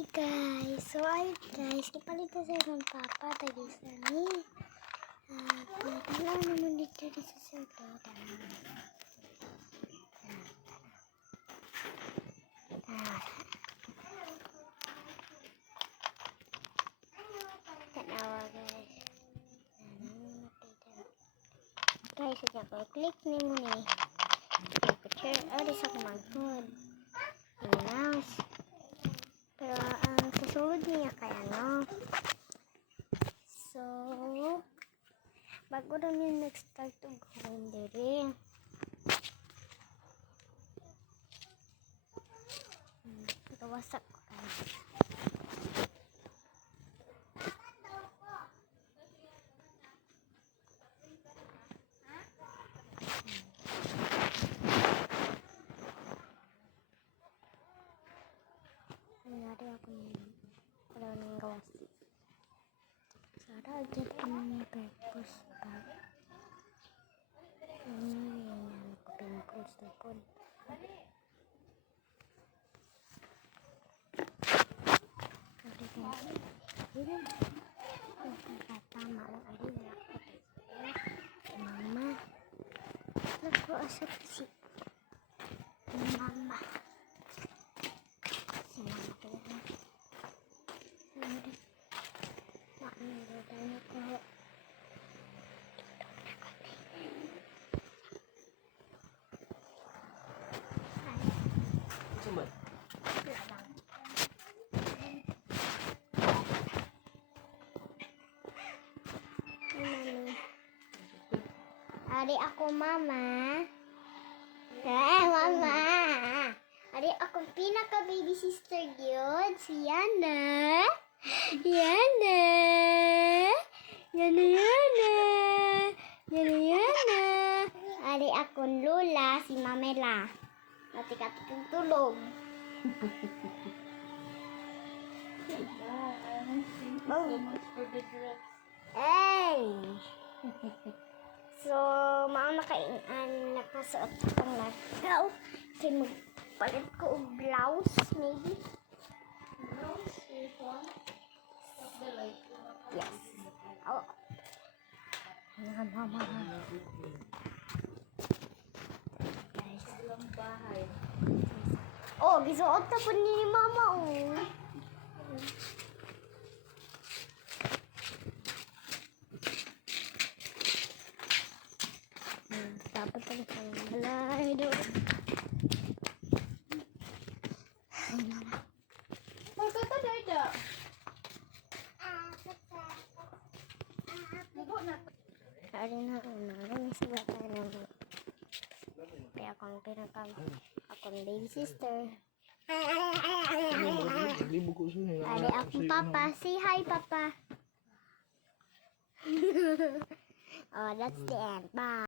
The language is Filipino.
Hey guys, so ayun guys, ipalitan sa ng papa tagi sa ni. Wala naman dito sa sulod. Tanawa guys. Guys, sa ko click ni mo ni. Picture ada sa kumangkod. Mouse. Pero ang susunod niya kaya no. So bago rin yung nag-start to gawin diri. Gawasak ko guys. Nangyari ako ng gawas. Sana aja punya purpose bag. Ini yang aku pimples telepon. Tadi kan ini kata malu ada mama. Lalu asap sih mama. Adik aku mama. Mama. Adik aku pinaka baby sister gyud si Yana. Yana. Yana Yana. Yana Yana. Adik aku Lula si Mamela. Natik-atik tulog. Hey. So, mga nakasuot akong nagaw. Kaya magpalit ko og blouse, maybe. Blouse? Yes. Oh. Mama. Guys. Oh, gisuot na po ni mama, oh. Dapat ang balay doon. Ay, mama. Magkata na ito. Hari na may sulat tayo ng kaya akong pinakam akong baby sister. Hari akong papa. Say hi, papa. Oh, that's the end. Bye.